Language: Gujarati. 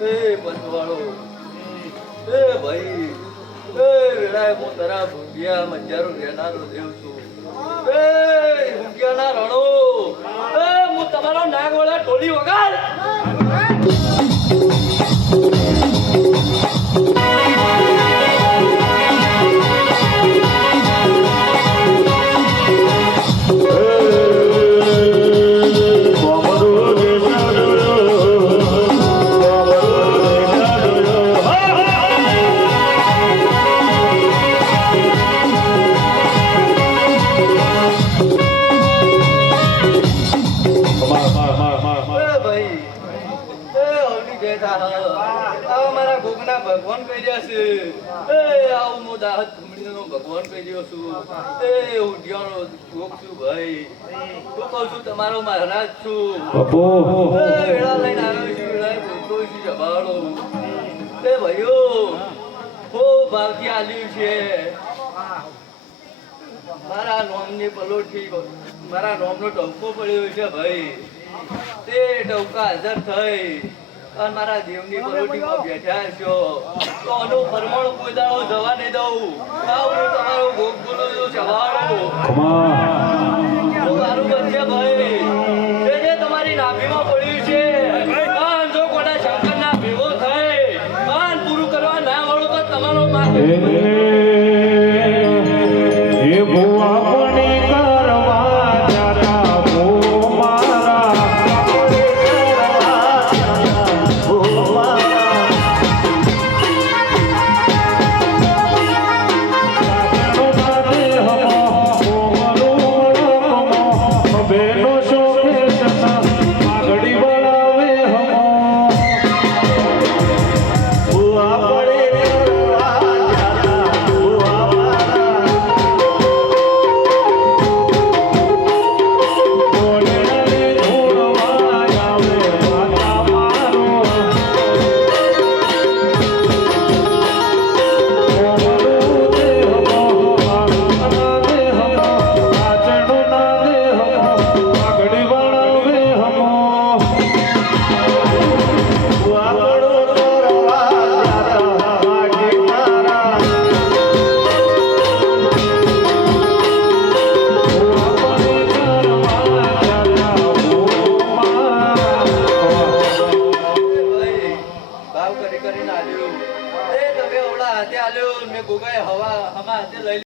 એ બંધવાળો. એ ભાઈ, એ વેળાએ પોતાના ભૂંગિયા મંજારો રહેનારો દેવ છું. એ ભૂંગિયાના રણો. એ, હું તમારો નાગવાળા ટોલી વગાડ. બેઠા. મારા ગોગના ભગવાન કહી રહ્યા એ આવું હું દાહત ઘૂમડીનો ભગવાન કહી રહ્યો છું. એ ઉઢિયાનો ગોગ છું ભાઈ. હું કહું છું તમારો મહારાજ છું. વેળા લઈને આવ્યો છું વેળાએ બોલતો છું જબાડો. એ ભાઈઓ ખૂબ ભાવથી આલ્યું છે. મારા નોમની પલોઠી મારા નોમનો ટવકો પડ્યો છે ભાઈ. તે ટવકા હાજર થઈ. અને મારા દેવની પલોઠીમાં બેઠા છો. તો આનું પરમાણુ કોઈ દાડો જવા નહીં દઉં. આવું હું તમારો ભોગ બોલું છું ખમા તો મારું બનશે ભાઈ જે જે તમારી નાભીમાં પડ્યું છે કાન જો કોના શંકરના ભેગો થાય. કાન પૂરું કરવા ના વળો તો તમારો માથે ભાવ કરી કરીને આલ્યું. એ તમે ઓલા હાથે આલ્યું મેં ગોગાએ હવા હમા હાથે લઈ